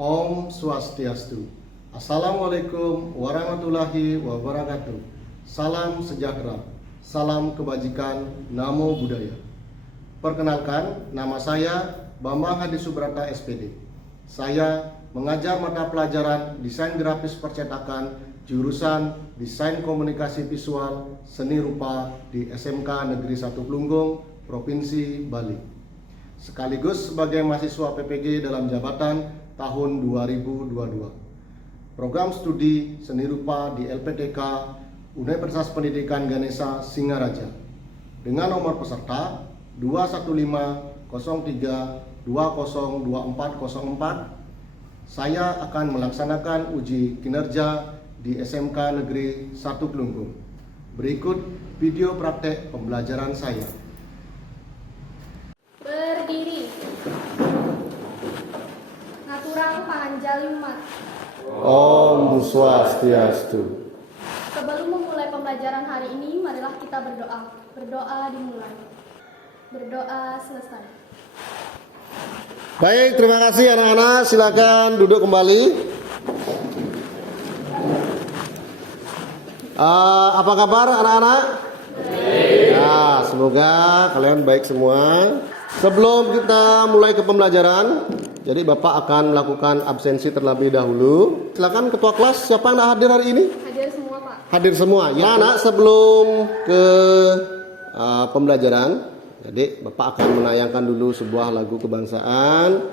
Om Swastiastu. Assalamualaikum warahmatullahi wabarakatuh. Salam sejahtera, salam kebajikan, namo buddhaya. Perkenalkan, nama saya Bambang Hadi Subrata SPD. Saya mengajar mata pelajaran Desain Grafis Percetakan jurusan Desain Komunikasi Visual Seni Rupa di SMK Negeri 1 Plunggung, Provinsi Bali. Sekaligus sebagai mahasiswa PPG dalam jabatan tahun 2022. Program studi seni rupa di LPTK Universitas Pendidikan Ganesha Singaraja dengan nomor peserta 21503202404. Saya akan melaksanakan uji kinerja di SMK Negeri 1 Plunggung. Berikut video praktek pembelajaran saya. Berdiri. Naturang panjalimat. Om Swastiastu. Sebelum memulai pembelajaran hari ini, marilah kita berdoa. Berdoa dimulai. Berdoa selesai. Baik, terima kasih anak-anak. Silakan duduk kembali. Apa kabar anak-anak? Ya, semoga kalian baik semua. Sebelum kita mulai ke pembelajaran, jadi Bapak akan melakukan absensi terlebih dahulu. Silakan ketua kelas, siapa yang hadir hari ini? Hadir semua, Pak. Hadir semua. Ya, anak, sebelum ke pembelajaran, jadi Bapak akan menayangkan dulu sebuah lagu kebangsaan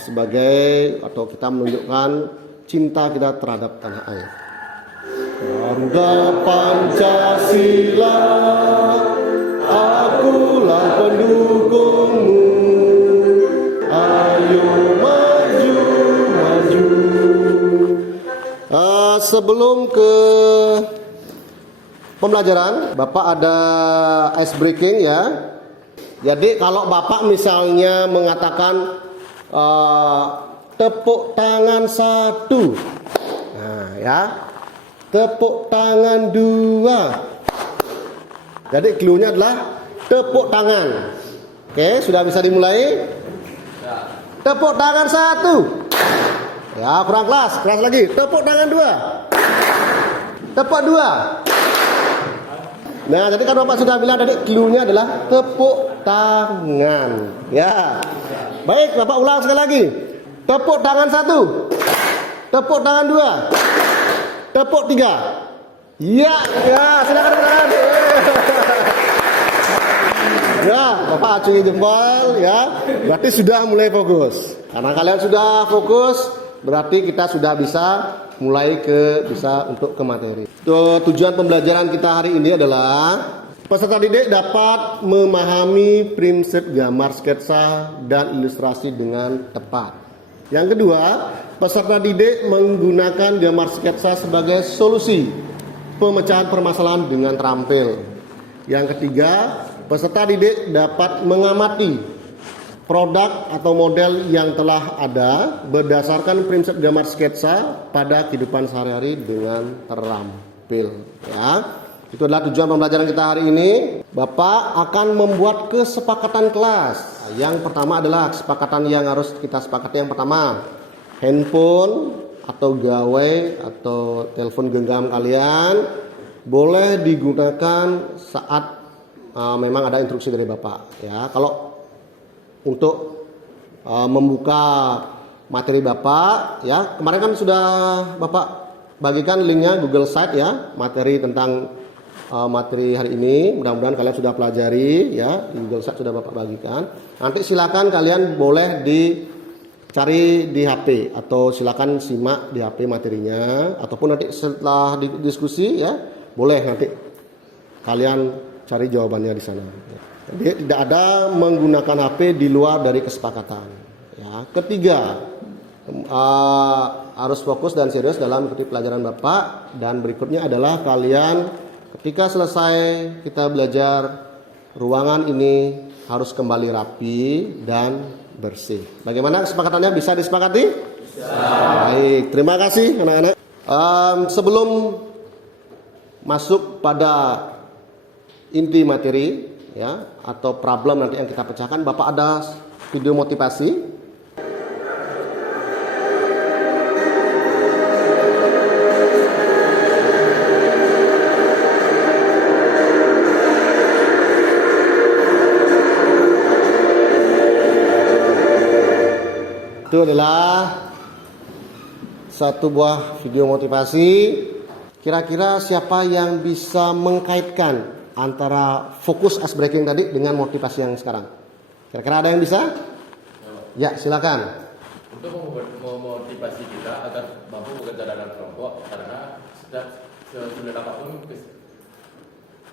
sebagai atau kita menunjukkan cinta kita terhadap tanah air. Bangga Pancasila, akulah pendukungmu. Ayo maju, maju. Sebelum ke pembelajaran, Bapak ada ice breaking ya. Jadi kalau Bapak misalnya mengatakan tepuk tangan 1, nah ya, tepuk tangan 2. Jadi clue-nya adalah tepuk tangan. Oke, sudah bisa dimulai? Tepuk tangan 1. Ya, kurang keras lagi. Tepuk tangan 2. Tepuk 2. Nah, jadi kan Bapak sudah bilang tadi clue-nya adalah tepuk tangan. Ya. Baik, Bapak ulang sekali lagi. Tepuk tangan 1. Tepuk tangan 2. Tepuk 3. Ya, silakan tepuk tangan. Ya, Bapak acungi jempol ya. Berarti sudah mulai fokus. Karena kalian sudah fokus, berarti kita sudah bisa mulai bisa untuk ke materi. Tujuan pembelajaran kita hari ini adalah peserta didik dapat memahami prinsip gambar sketsa dan ilustrasi dengan tepat. Yang kedua, peserta didik menggunakan gambar sketsa sebagai solusi pemecahan permasalahan dengan terampil. Yang ketiga, peserta didik dapat mengamati produk atau model yang telah ada berdasarkan prinsip gambar sketsa pada kehidupan sehari-hari dengan terampil. Ya, itu adalah tujuan pembelajaran kita hari ini. Bapak akan membuat kesepakatan kelas. Yang pertama adalah kesepakatan yang harus kita sepakati. Yang pertama, handphone atau gawai atau telepon genggam kalian boleh digunakan saat memang ada instruksi dari Bapak. Ya, kalau untuk membuka materi Bapak, ya kemarin kan sudah Bapak bagikan linknya Google Site ya, materi tentang materi hari ini. Mudah-mudahan kalian sudah pelajari ya, di Google Site sudah Bapak bagikan. Nanti silakan kalian boleh dicari di HP atau silakan simak di HP materinya, ataupun nanti setelah diskusi ya boleh nanti kalian cari jawabannya di sana. Jadi tidak ada menggunakan HP di luar dari kesepakatan. Ya. Ketiga, harus fokus dan serius dalam mengikuti pelajaran Bapak. Dan berikutnya adalah kalian ketika selesai kita belajar, ruangan ini harus kembali rapi dan bersih. Bagaimana kesepakatannya? Bisa disepakati? Bisa. Baik, terima kasih anak-anak. Sebelum masuk pada inti materi ya atau problem nanti yang kita pecahkan, Bapak ada video motivasi. Itu adalah satu buah video motivasi. Kira-kira siapa yang bisa mengkaitkan antara fokus ice breaking tadi dengan motivasi yang sekarang? Kira-kira ada yang bisa? Ya, silakan. Untuk memotivasi kita agar mampu bekerja dalam kelompok, karena sudah apapun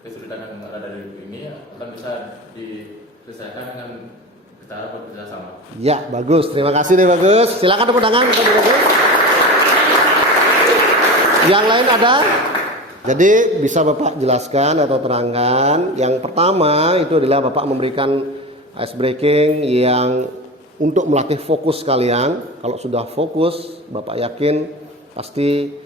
kesulitan yang ada dari ini akan bisa diselesaikan dengan cara bekerja sama. Ya, bagus. Terima kasih deh, bagus. Silakan tepuk tangan. Yang lain ada? Jadi bisa Bapak jelaskan atau terangkan. Yang pertama itu adalah Bapak memberikan ice breaking yang untuk melatih fokus kalian. Kalau sudah fokus, Bapak yakin pasti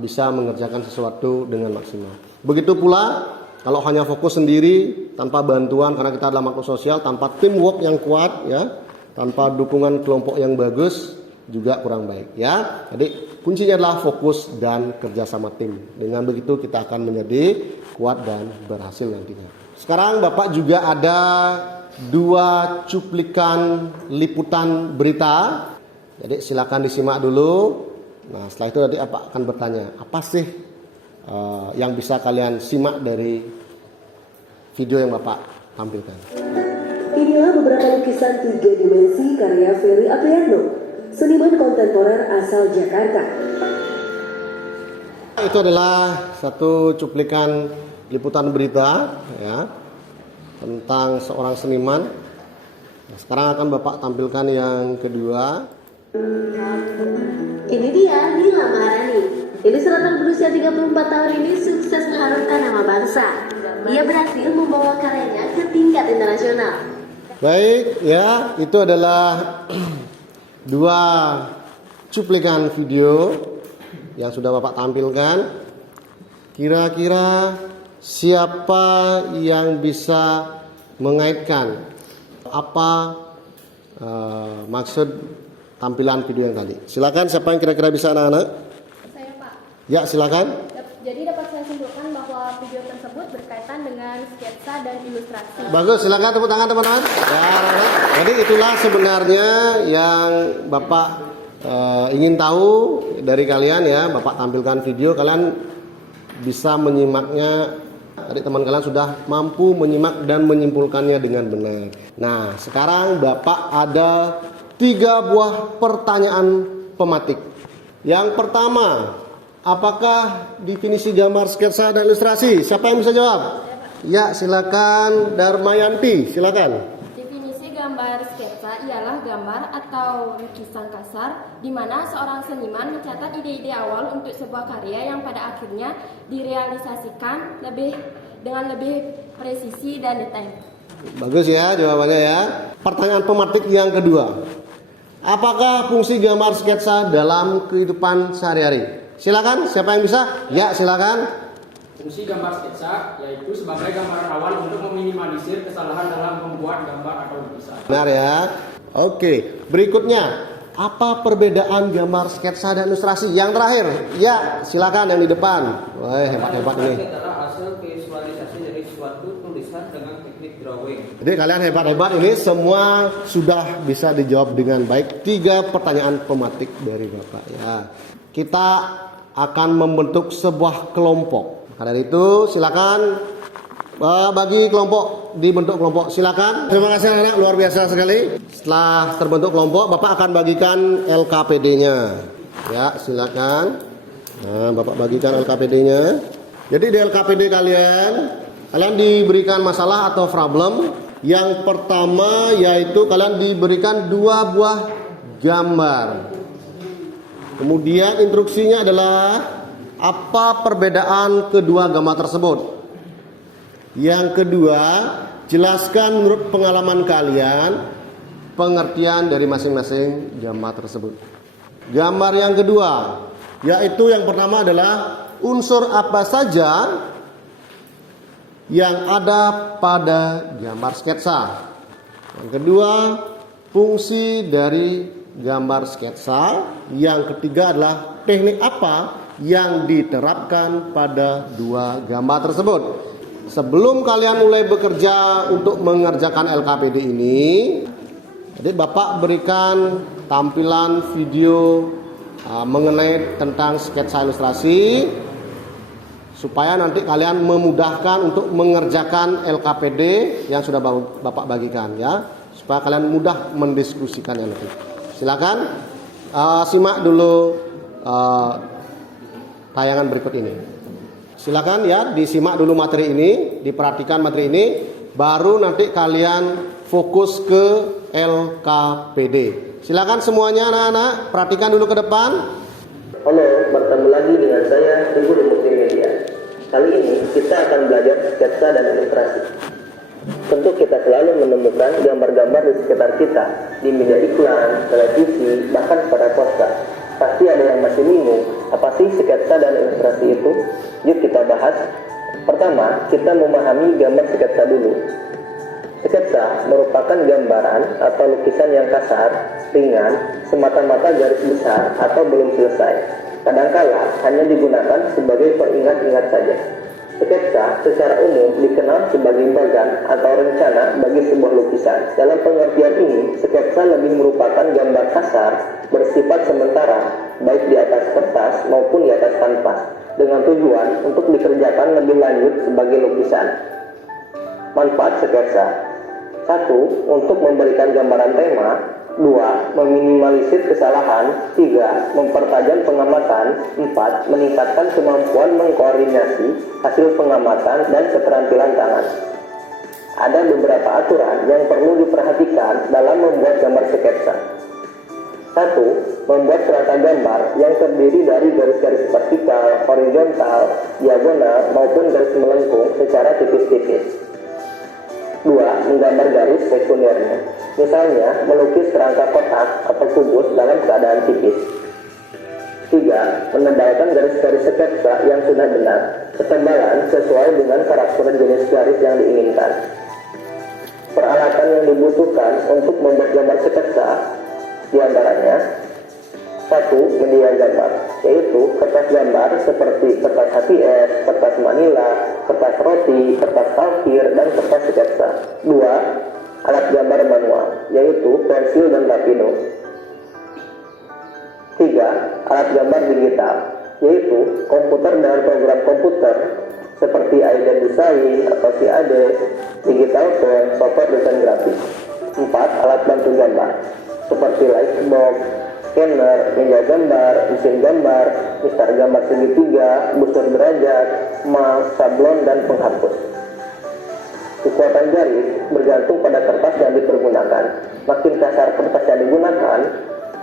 bisa mengerjakan sesuatu dengan maksimal. Begitu pula kalau hanya fokus sendiri tanpa bantuan, karena kita adalah makhluk sosial, tanpa teamwork yang kuat, ya, tanpa dukungan kelompok yang bagus, juga kurang baik, ya. Jadi kuncinya adalah fokus dan kerjasama tim. Dengan begitu kita akan menjadi kuat dan berhasil nantinya. Sekarang Bapak juga ada 2 cuplikan liputan berita. Jadi silakan disimak dulu. Nah, setelah itu nanti Bapak akan bertanya, apa sih yang bisa kalian simak dari video yang Bapak tampilkan. Inilah beberapa lukisan 3 dimensi karya Ferry Apriano, seniman kontemporer asal Jakarta. Itu adalah satu cuplikan liputan berita, ya, tentang seorang seniman. Nah, sekarang akan Bapak tampilkan yang kedua. Ini dia Nila Maharani. Ilustrator berusia 34 tahun ini sukses mengharumkan nama bangsa. Ia berhasil membawa karyanya ke tingkat internasional. Baik, ya, itu adalah 2 cuplikan video yang sudah Bapak tampilkan. Kira-kira siapa yang bisa mengaitkan apa maksud tampilan video yang tadi? Silakan, siapa yang kira-kira bisa, anak-anak? Saya, Pak. Ya, silakan. Jadi dapat saya simpulkan bahwa video tersebut berkaitan dengan sketsa dan ilustrasi. Bagus, silakan tepuk tangan teman-teman. Ya, anak-anak. Jadi itulah sebenarnya yang Bapak ingin tahu dari kalian, ya. Bapak tampilkan video, kalian bisa menyimaknya. Tadi teman kalian sudah mampu menyimak dan menyimpulkannya dengan benar. Nah, sekarang Bapak ada 3 buah pertanyaan pematik. Yang pertama, apakah definisi gambar, sketsa, dan ilustrasi? Siapa yang bisa jawab? Ya, silakan Darmayanti, silakan. Definisi gambar sketsa ialah gambar atau lukisan kasar di mana seorang seniman mencatat ide-ide awal untuk sebuah karya yang pada akhirnya direalisasikan dengan lebih presisi dan detail. Bagus ya jawabannya, ya. Pertanyaan pematik yang kedua. Apakah fungsi gambar sketsa dalam kehidupan sehari-hari? Silakan, siapa yang bisa? Ya, silakan. Fungsi gambar sketsa yaitu sebagai gambaran awal untuk meminimalisir kesalahan dalam membuat gambar atau lukisan. Benar ya. Oke, berikutnya, apa perbedaan gambar sketsa dan ilustrasi? Yang terakhir, ya, silakan yang di depan. Wah, hebat-hebat ini. Adalah hasil visualisasi dari suatu tulisan dengan teknik drawing. Jadi kalian hebat-hebat ini, semua sudah bisa dijawab dengan baik. 3 pertanyaan pematik dari Bapak, ya. Kita akan membentuk sebuah kelompok. Karena itu silakan bagi kelompok, dibentuk kelompok, silakan. Terima kasih anak-anak, luar biasa sekali. Setelah terbentuk kelompok, Bapak akan bagikan LKPD-nya. Ya, silakan. Nah, Bapak bagikan LKPD-nya. Jadi di LKPD kalian diberikan masalah atau problem. Yang pertama yaitu kalian diberikan 2 buah gambar. Kemudian instruksinya adalah apa perbedaan kedua gambar tersebut. Yang kedua, jelaskan menurut pengalaman kalian pengertian dari masing-masing gambar tersebut. Gambar yang kedua, yaitu yang pertama adalah unsur apa saja yang ada pada gambar sketsa. Yang kedua, fungsi dari gambar sketsa. Yang ketiga adalah teknik apa yang diterapkan pada 2 gambar tersebut. Sebelum kalian mulai bekerja untuk mengerjakan LKPD ini, jadi Bapak berikan tampilan video mengenai tentang sketsa ilustrasi, supaya nanti kalian memudahkan untuk mengerjakan LKPD yang sudah Bapak bagikan ya, supaya kalian mudah mendiskusikannya nanti. Silakan simak dulu tayangan berikut ini. Silakan ya, disimak dulu materi ini, diperhatikan materi ini, baru nanti kalian fokus ke LKPD. Silakan semuanya anak-anak, perhatikan dulu ke depan. Halo, bertemu lagi dengan saya, Ibu di Multimedia. Kali ini kita akan belajar sketsa dan ilustrasi. Tentu kita selalu menemukan gambar-gambar di sekitar kita, di media iklan, televisi, bahkan pada poster. Pasti ada yang masih bingung, apa sih sketsa dan ilustrasi itu? Yuk kita bahas. Pertama, kita memahami gambar sketsa dulu. Sketsa merupakan gambaran atau lukisan yang kasar, ringan, semata-mata garis besar atau belum selesai. Kadangkala hanya digunakan sebagai pengingat-ingat saja. Sketsa secara umum dikenal sebagai bagan atau rencana bagi sebuah lukisan. Dalam pengertian ini, sketsa lebih merupakan gambar kasar bersifat sementara, baik di atas kertas maupun di atas kanvas, dengan tujuan untuk dikerjakan lebih lanjut sebagai lukisan. Manfaat sketsa: 1. Untuk memberikan gambaran tema. 2. Meminimalisir kesalahan. 3. Mempertajam pengamatan. 4. Meningkatkan kemampuan mengkoordinasi hasil pengamatan dan keterampilan tangan. Ada beberapa aturan yang perlu diperhatikan dalam membuat gambar sketsa. 1. Membuat serata gambar yang terdiri dari garis-garis vertikal, horizontal, diagonal, maupun garis melengkung secara tipis-tipis. 2. Menggambar garis sekundernya. Misalnya, melukis kerangka kotak atau kubus dalam keadaan tipis. 3. Menebalkan garis-garis sketsa yang sudah benar, ketebalan sesuai dengan karakter jenis garis yang diinginkan. Peralatan yang dibutuhkan untuk membuat gambar sketsa diantaranya: 1. Media gambar, yaitu kertas gambar seperti kertas HPS, kertas manila, kertas roti, kertas kalkir, dan kertas sketsa. 2. Alat gambar manual, yaitu pensil dan lapido. 3. Alat gambar digital, yaitu komputer dengan program komputer seperti Adobe Design atau CAD, Digital Pen, software desain grafis. 4. Alat bantu gambar seperti Lightbox, scanner, meja gambar, mesin gambar, mistar gambar segitiga, busur derajat, mouse, sablon, dan penghapus. Kekuatan garis bergantung pada kertas yang dipergunakan. Makin kasar kertas yang digunakan,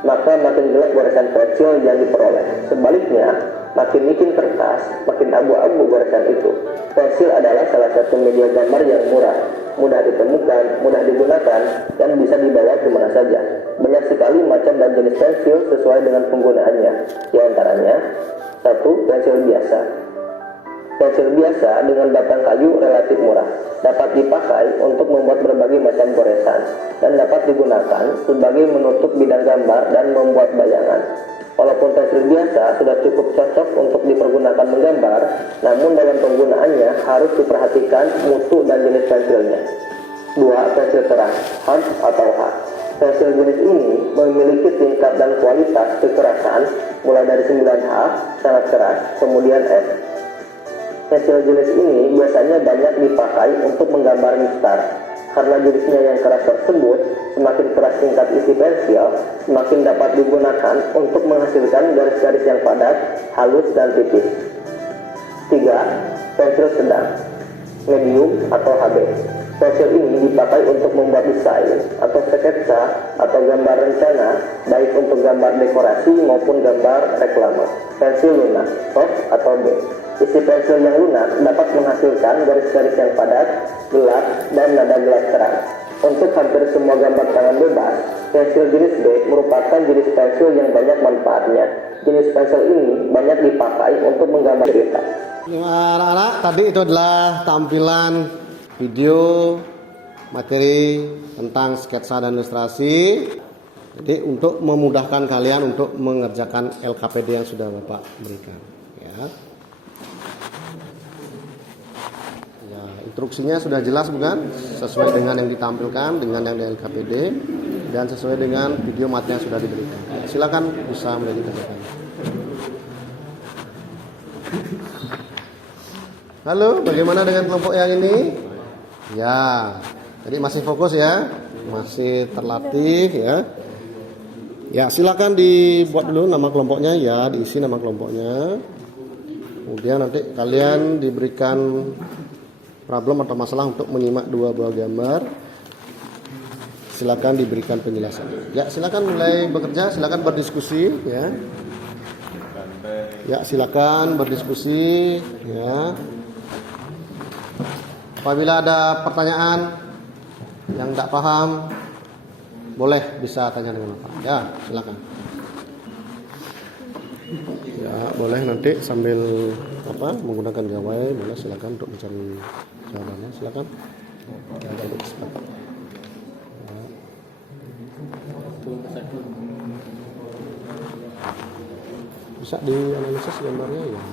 maka makin jelek goresan pensil yang diperoleh. Sebaliknya, makin licin kertas, makin abu-abu goresan itu. Pensil adalah salah satu media gambar yang murah, mudah ditemukan, mudah digunakan, dan bisa dibawa kemana saja. Banyak sekali macam dan jenis pensil sesuai dengan penggunaannya. Di antaranya: 1. Pensil biasa. Pensil biasa dengan batang kayu relatif murah, dapat dipakai untuk membuat berbagai macam goresan, dan dapat digunakan sebagai menutup bidang gambar dan membuat bayangan. Walaupun pensil biasa sudah cukup cocok untuk dipergunakan menggambar, namun dalam penggunaannya harus diperhatikan mutu dan jenis pensilnya. 2. Pensil terang, hard atau hard. Pensil jenis ini memiliki tingkat dan kualitas kekerasan mulai dari 9H, sangat keras, kemudian F. Pensil jenis ini biasanya banyak dipakai untuk menggambar mistar. Karena jenisnya yang keras tersebut, semakin keras tingkat isi pensil, semakin dapat digunakan untuk menghasilkan garis-garis yang padat, halus, dan tipis. 3. Pensil sedang, medium atau HB. Pensil ini dipakai untuk membuat desain atau sketsa atau gambar rencana, baik untuk gambar dekorasi maupun gambar reklame. Pensil lunak, soft atau B. Isi pensil yang lunak dapat menghasilkan garis-garis yang padat, gelap, dan nada gelap terang. Untuk hampir semua gambar tangan bebas, pensil jenis B merupakan jenis pensil yang banyak manfaatnya. Jenis pensil ini banyak dipakai untuk menggambar cerita. Anak-anak, tadi itu adalah tampilan video materi tentang sketsa dan ilustrasi. Jadi untuk memudahkan kalian untuk mengerjakan LKPD yang sudah Bapak berikan, ya. Instruksinya sudah jelas bukan? Sesuai dengan yang ditampilkan, dengan yang di LKPD. dan sesuai dengan video materi yang sudah diberikan. Silakan bisa mulai dikerjakan. Halo, bagaimana dengan kelompok yang ini? Ya, jadi masih fokus ya, masih terlatih ya. Ya, silakan dibuat dulu nama kelompoknya ya, diisi nama kelompoknya. Kemudian nanti kalian diberikan problem atau masalah untuk menyimak 2 buah gambar. Silakan diberikan penjelasan. Ya, silakan mulai bekerja, silakan berdiskusi ya. Ya, silakan berdiskusi ya. Apabila ada pertanyaan yang tidak paham, boleh bisa tanya dengan Bapak. Ya, silakan. Ya, boleh nanti sambil menggunakan gawai, boleh silakan untuk mencari jawabannya. Silakan. Ya, untuk kesempatan. Ya. Bisa dianalisis gambarnya ya.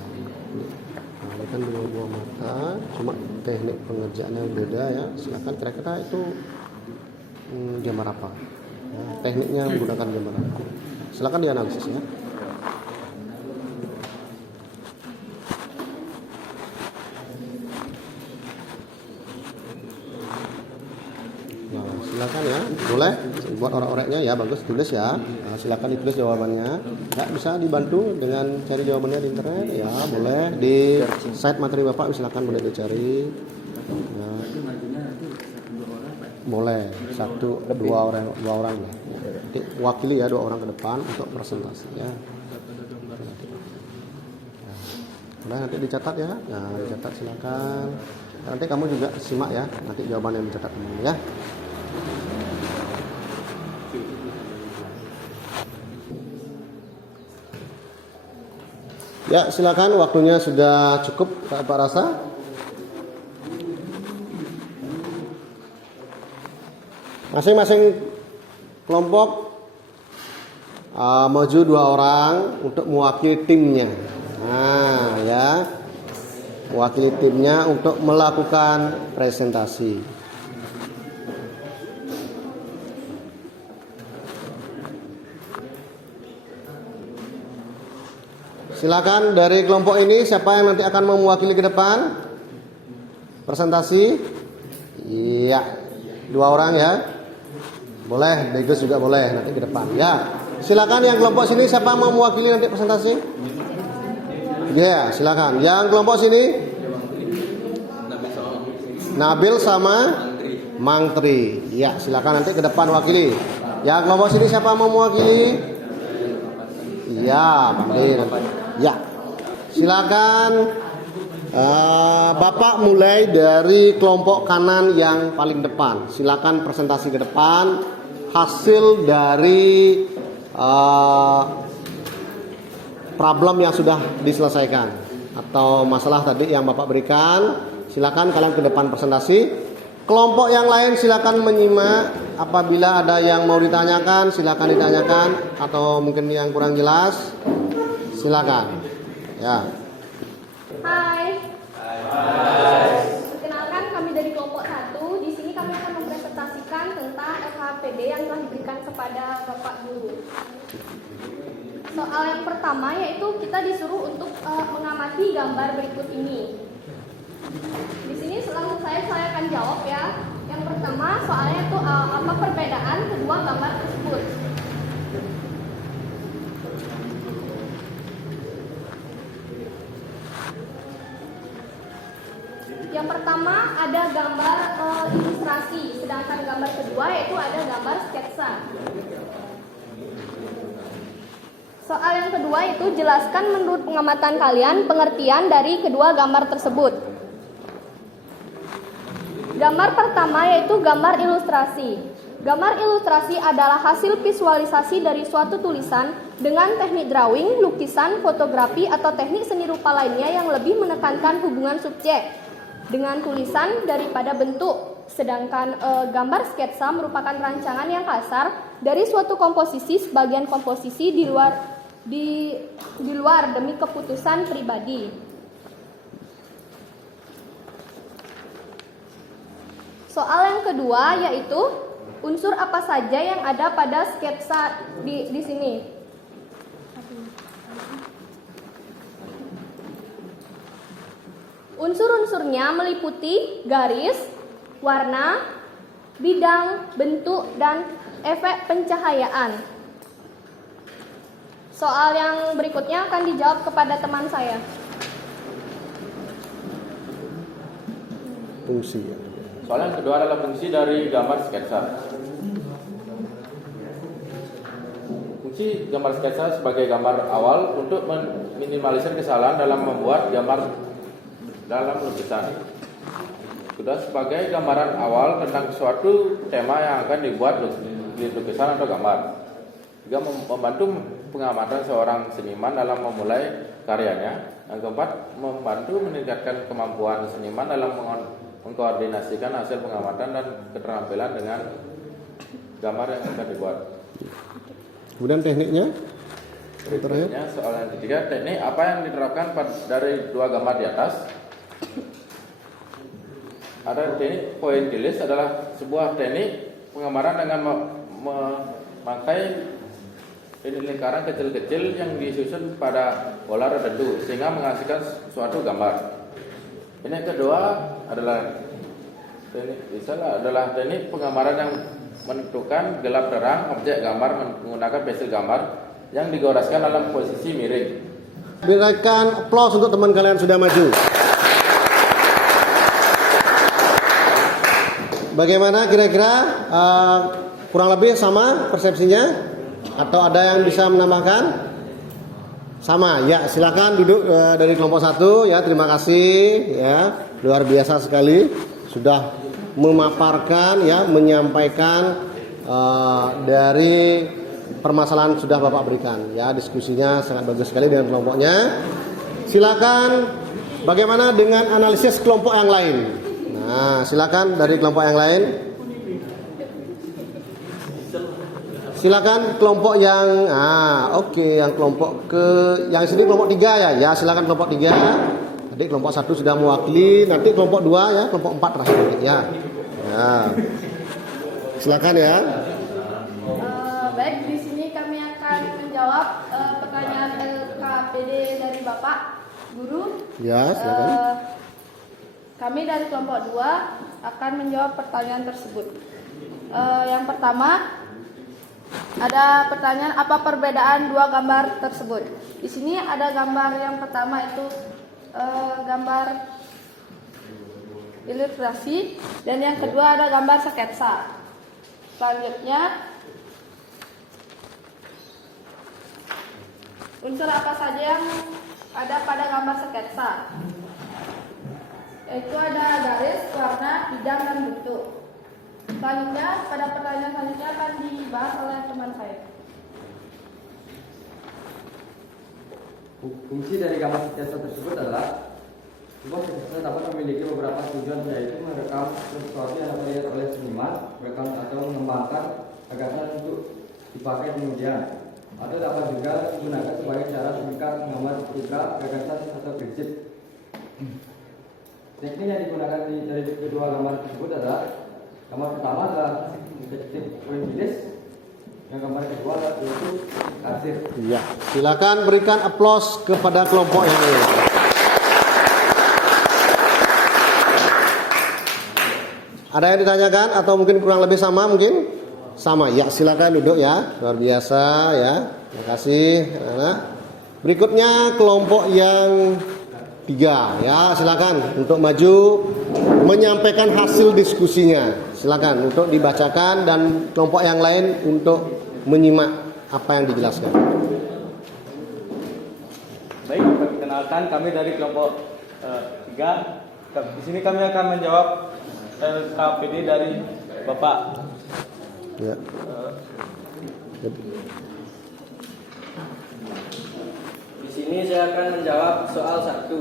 Nah, kan 2 buah mata, cuma teknik pengerjaannya beda ya. Silakan kira-kira itu gambar apa? Ya, tekniknya menggunakan gambar apa? Silakan dianalisis ya. Nah, silakan ya, boleh buat orek-oreknya ya, bagus tulis ya. Nah, silakan ditulis jawabannya. Ya, bisa dibantu dengan cari jawabannya di internet ya, boleh di site materi Bapak silakan boleh dicari. Ya. Boleh 1-2 orang ya. Nanti wakili ya 2 orang ke depan untuk presentasi ya. Boleh nanti dicatat ya. Nah, dicatat silakan. Nanti kamu juga simak ya, nanti jawaban yang dicatat ini ya. Ya, silakan waktunya sudah cukup Pak rasa. Masing-masing kelompok maju 2 orang untuk mewakili timnya. Nah, ya. Mewakili timnya untuk melakukan presentasi. Silakan dari kelompok ini siapa yang nanti akan mewakili ke depan? Presentasi? Iya. 2 orang ya. Boleh, Degus juga boleh nanti ke depan. Ya. Silakan yang kelompok sini siapa mau mewakili nanti presentasi? Ya, silakan. Yang kelompok sini? Nabil sama Mangtri. Ya, silakan nanti ke depan wakili. Yang kelompok sini siapa mau mewakili? Ya, Pak. Ya, silakan Bapak mulai dari kelompok kanan yang paling depan. Silakan presentasi ke depan hasil dari problem yang sudah diselesaikan atau masalah tadi yang Bapak berikan. Silakan kalian ke depan presentasi. Kelompok yang lain silakan menyimak. Apabila ada yang mau ditanyakan, silakan ditanyakan atau mungkin yang kurang jelas. Silakan. Ya. Hai. Perkenalkan kami dari kelompok 1. Di sini kami akan mempresentasikan tentang LHPD yang telah diberikan kepada Bapak Guru. Soal yang pertama yaitu kita disuruh untuk mengamati gambar berikut ini. Di sini langsung saya akan jawab ya. Yang pertama soalnya itu apa perbedaan kedua gambar tersebut. Yang pertama ada gambar ilustrasi, sedangkan gambar kedua yaitu ada gambar sketsa. Soal yang kedua itu jelaskan menurut pengamatan kalian pengertian dari kedua gambar tersebut. Gambar pertama yaitu gambar ilustrasi. Gambar ilustrasi adalah hasil visualisasi dari suatu tulisan dengan teknik drawing, lukisan, fotografi atau teknik seni rupa lainnya yang lebih menekankan hubungan subjek dengan tulisan daripada bentuk. Sedangkan gambar sketsa merupakan rancangan yang kasar dari suatu komposisi sebagian komposisi di luar demi keputusan pribadi. Soal yang kedua yaitu unsur apa saja yang ada pada sketsa di sini. Unsur-unsurnya meliputi garis, warna, bidang, bentuk, dan efek pencahayaan. Soal yang berikutnya akan dijawab kepada teman saya. Fungsi ya. Soal yang kedua adalah fungsi dari gambar sketsa. Fungsi gambar sketsa sebagai gambar awal untuk meminimalisir kesalahan dalam membuat gambar dalam lukisan. Sudah sebagai gambaran awal tentang suatu tema yang akan dibuat di lukisan atau gambar. Juga membantu pengamatan seorang seniman dalam memulai karyanya. Yang keempat, membantu meningkatkan kemampuan seniman dalam mengkoordinasikan hasil pengamatan dan keterampilan dengan gambar yang akan dibuat. Kemudian tekniknya? Berikutnya soal yang ketiga, teknik apa yang diterapkan dari dua gambar di atas? Ada teknik pointillis adalah sebuah teknik penggambaran dengan memakai lingkaran kecil-kecil yang disusun pada pola tertentu sehingga menghasilkan suatu gambar. Ini yang kedua adalah teknik penggambaran yang menentukan gelap terang objek gambar menggunakan pensil gambar yang digoreskan dalam posisi miring. Berikan aplaus untuk teman kalian sudah maju. Bagaimana kira-kira kurang lebih sama persepsinya? Atau ada yang bisa menambahkan? Sama, ya silakan duduk dari kelompok 1 ya. Terima kasih ya, luar biasa sekali sudah memaparkan ya, menyampaikan dari permasalahan sudah Bapak berikan ya. Diskusinya sangat bagus sekali dengan kelompoknya. Silakan bagaimana dengan analisis kelompok yang lain? Nah, silakan dari kelompok yang lain. Silakan kelompok yang yang kelompok yang sini kelompok 3 ya. Ya, silakan kelompok 3. Tadi kelompok 1 sudah mewakili, nanti kelompok 2 ya, kelompok 4 terakhir ya. Ya. Silakan ya. Baik, di sini kami akan menjawab pertanyaan LKPD dari Bapak Guru. Ya, silakan. Kami dari kelompok 2 akan menjawab pertanyaan tersebut. Yang pertama, ada pertanyaan apa perbedaan dua gambar tersebut. Di sini ada gambar yang pertama itu gambar ilustrasi dan yang kedua ada gambar sketsa. Selanjutnya, unsur apa saja yang ada pada gambar sketsa? Yaitu ada garis, warna, bidang, dan bentuk. Selanjutnya, pada pertanyaan selanjutnya akan dibahas oleh teman saya. Fungsi dari gambar sketsa tersebut adalah sebuah sketsa dapat memiliki beberapa tujuan, yaitu merekam sesuatu yang dapat dilihat oleh seniman, merekam atau mengembangkan gagasan untuk dipakai kemudian, atau dapat juga digunakan sebagai cara singkat menggambar tiga gagasan atau prinsip. Teknik yang digunakan dari kedua gambar tersebut adalah gambar pertama adalah teknik pointillis, yang gambar kedua yaitu arsir. Ya, silakan berikan aplaus kepada kelompok yang lain. Ada yang ditanyakan atau mungkin kurang lebih sama mungkin? Sama. Ya, silakan duduk ya. Luar biasa ya. Terima kasih anak. Berikutnya kelompok yang 3 ya, silakan untuk maju menyampaikan hasil diskusinya. Silakan untuk dibacakan dan kelompok yang lain untuk menyimak apa yang dijelaskan. Baik, perkenalkan kami dari kelompok 3. Di sini kami akan menjawab KPD dari Bapak. Ya. Di sini saya akan menjawab soal 1,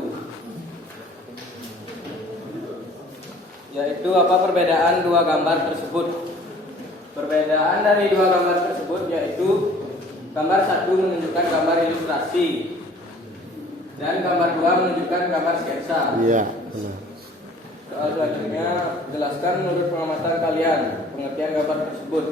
yaitu apa perbedaan dua gambar tersebut. Perbedaan dari dua gambar tersebut yaitu gambar 1 menunjukkan gambar ilustrasi dan gambar 2 menunjukkan gambar sketsa. Iya, benar. Soal selanjutnya, jelaskan menurut pengamatan kalian pengertian gambar tersebut.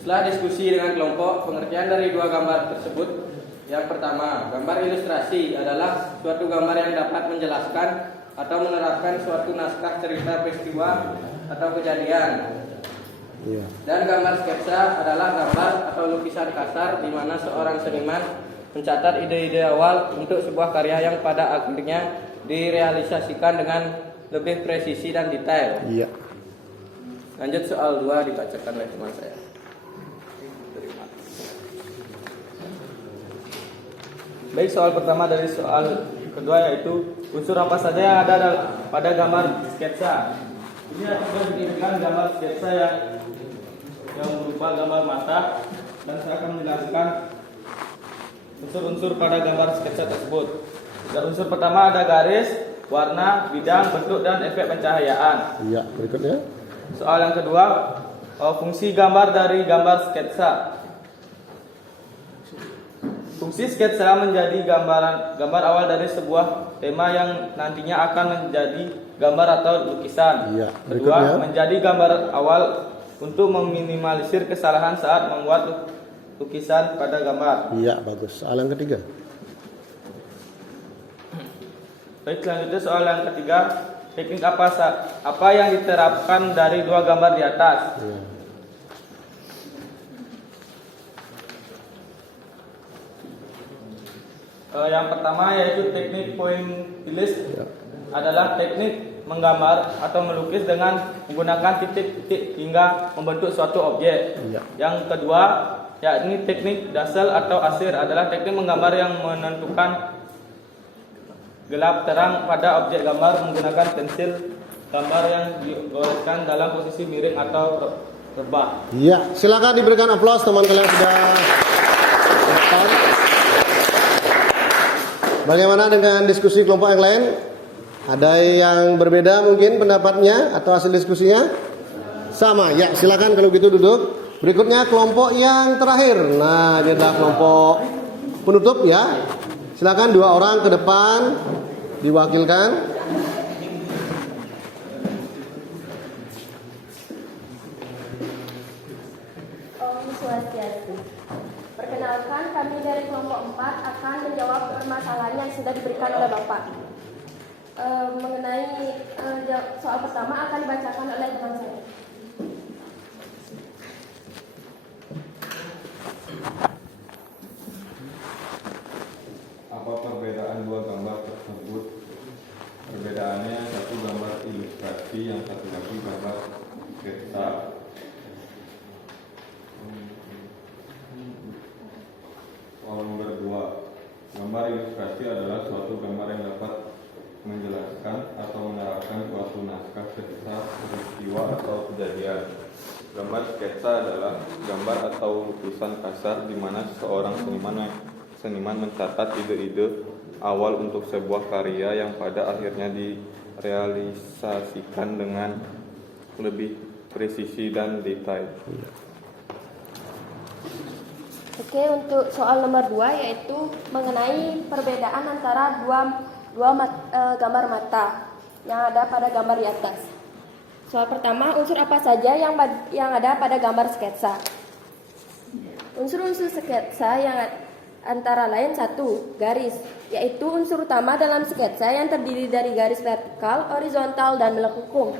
Setelah diskusi dengan kelompok, pengertian dari dua gambar tersebut. Yang pertama, gambar ilustrasi adalah suatu gambar yang dapat menjelaskan atau menerapkan suatu naskah cerita peristiwa atau kejadian. Dan gambar sketsa adalah gambar atau lukisan kasar di mana seorang seniman mencatat ide-ide awal untuk sebuah karya yang pada akhirnya direalisasikan dengan lebih presisi dan detail. Lanjut soal 2 dibacakan oleh teman saya. Baik, soal pertama dari soal kedua yaitu unsur apa saja yang ada pada gambar sketsa. Ini akan diberikan gambar sketsa yang berupa gambar mata, dan saya akan menjelaskan unsur-unsur pada gambar sketsa tersebut. Dan unsur pertama ada garis, warna, bidang, bentuk, dan efek pencahayaan. Berikutnya. Soal yang kedua, fungsi gambar dari gambar sketsa. Fungsi sketsa menjadi gambar awal dari sebuah tema yang nantinya akan menjadi gambar atau lukisan. Kedua, menjadi gambar awal untuk meminimalisir kesalahan saat membuat lukisan pada gambar. Bagus. Soal yang ketiga. Baik, selanjutnya soal yang ketiga, teknik apa yang diterapkan dari dua gambar di atas. Yang pertama yaitu teknik pointillis, adalah teknik menggambar atau melukis dengan menggunakan titik-titik hingga membentuk suatu objek. Yang kedua, yakni teknik dasel atau asir, adalah teknik menggambar yang menentukan gelap terang pada objek gambar menggunakan pensil gambar yang digoreskan dalam posisi miring atau rebah. Silakan diberikan aplaus teman kalian sudah datang. Bagaimana dengan diskusi kelompok yang lain? Ada yang berbeda mungkin pendapatnya atau hasil diskusinya? Sama. Silakan kalau gitu duduk. Berikutnya kelompok yang terakhir. Nah, ini adalah kelompok penutup ya. Silakan 2 orang ke depan diwakilkan. Om Swastiastu. Perkenalkan, kami dari kelompok 4 akan menjawab permasalahan yang sudah diberikan oleh Bapak. Mengenai soal pertama akan dibacakan oleh teman saya. Apa perbedaan dua gambar tersebut? Perbedaannya, satu gambar ilustrasi, yang satu lagi gambar sketsa. Soal nomor 2, gambar ilustrasi adalah suatu gambar yang dapat menjelaskan atau menerapkan suatu naskah cerita, peristiwa atau kejadian. Gambar sketsa adalah gambar atau lukisan kasar di mana seorang seniman mencatat ide-ide awal untuk sebuah karya yang pada akhirnya direalisasikan dengan lebih presisi dan detail. Oke, untuk soal nomor 2 yaitu mengenai perbedaan antara gambar mata yang ada pada gambar di atas. Soal pertama, unsur apa saja yang ada pada gambar sketsa? Unsur-unsur sketsa yang antara lain 1. Garis, yaitu unsur utama dalam sketsa yang terdiri dari garis vertikal, horizontal, dan melengkung.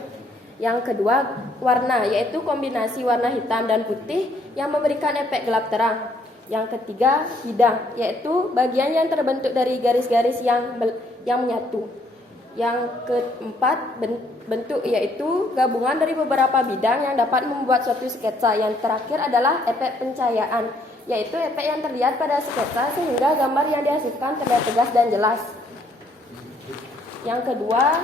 Yang kedua, warna, yaitu kombinasi warna hitam dan putih yang memberikan efek gelap terang. Yang ketiga, bidang, yaitu bagian yang terbentuk dari garis-garis yang menyatu. Yang keempat, bentuk, yaitu gabungan dari beberapa bidang yang dapat membuat suatu sketsa. Yang terakhir adalah efek pencahayaan, yaitu efek yang terlihat pada sketsa sehingga gambar yang dihasilkan terlihat tegas dan jelas. Yang kedua,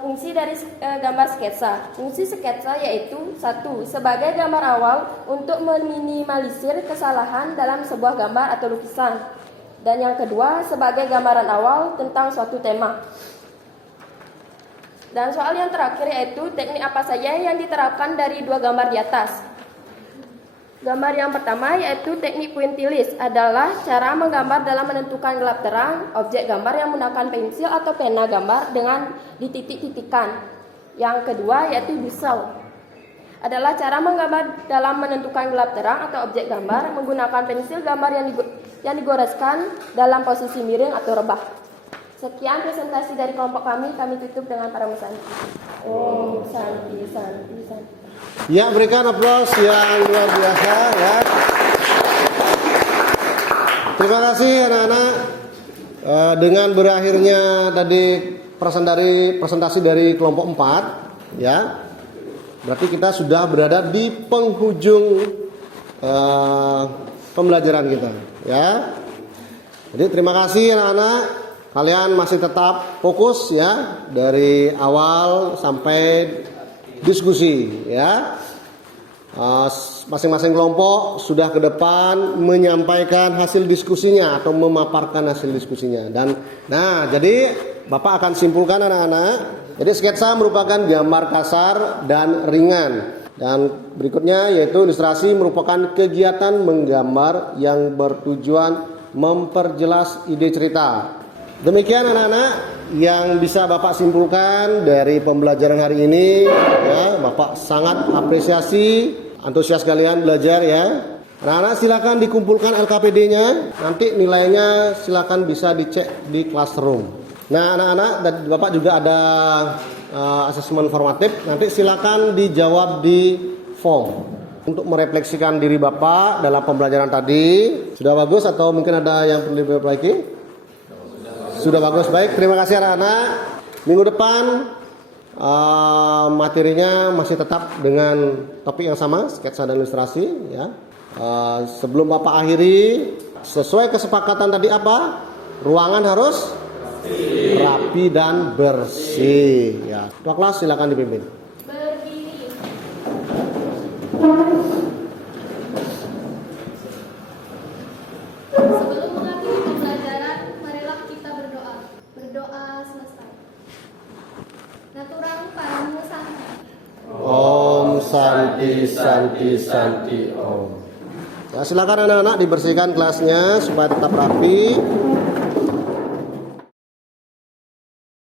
fungsi dari gambar sketsa. Fungsi sketsa yaitu 1. Sebagai gambar awal untuk meminimalisir kesalahan dalam sebuah gambar atau lukisan. Dan yang kedua, sebagai gambaran awal tentang suatu tema. Dan soal yang terakhir yaitu teknik apa saja yang diterapkan dari dua gambar di atas. Gambar yang pertama yaitu teknik pointillis, adalah cara menggambar dalam menentukan gelap terang objek gambar yang menggunakan pensil atau pena gambar dengan dititik-titikkan. Yang kedua yaitu dusel. adalah cara menggambar dalam menentukan gelap terang atau objek gambar menggunakan pensil gambar yang digoreskan dalam posisi miring atau rebah. Sekian presentasi dari kelompok kami tutup dengan para musanti. Om Santi Santi Santi. Ya, berikan aplaus yang luar biasa ya. Terima kasih anak-anak. Dengan berakhirnya tadi presentasi dari kelompok 4 ya. Berarti kita sudah berada di penghujung pembelajaran kita ya. Jadi terima kasih anak-anak. Kalian masih tetap fokus ya dari awal sampai diskusi ya. Masing-masing kelompok sudah ke depan menyampaikan hasil diskusinya atau memaparkan hasil diskusinya. Dan jadi Bapak akan simpulkan anak-anak. Jadi sketsa merupakan gambar kasar dan ringan. Dan berikutnya yaitu ilustrasi merupakan kegiatan menggambar yang bertujuan memperjelas ide cerita. Demikian anak-anak yang bisa Bapak simpulkan dari pembelajaran hari ini ya. Bapak sangat apresiasi antusias kalian belajar ya. Anak-anak silakan dikumpulkan LKPD-nya. Nanti nilainya silakan bisa dicek di classroom. Nah anak-anak dan Bapak juga ada asesmen formatif. Nanti silakan dijawab di form untuk merefleksikan diri Bapak dalam pembelajaran tadi. Sudah bagus atau mungkin ada yang perlu diperbaiki? Sudah bagus, baik. Terima kasih anak-anak. Minggu depan materinya masih tetap dengan topik yang sama, sketsa dan ilustrasi. Ya. Sebelum Bapak akhiri, sesuai kesepakatan tadi apa? Ruangan harus rapi dan bersih. Ya. Ketua kelas silakan dipimpin. Berdiri. Sebelum mengakhiri pembelajaran, marilah kita berdoa. Berdoa selesai. Naturang paramu santi. Om Santi Santi Santi Om. Ya, silakan anak-anak dibersihkan kelasnya supaya tetap rapi.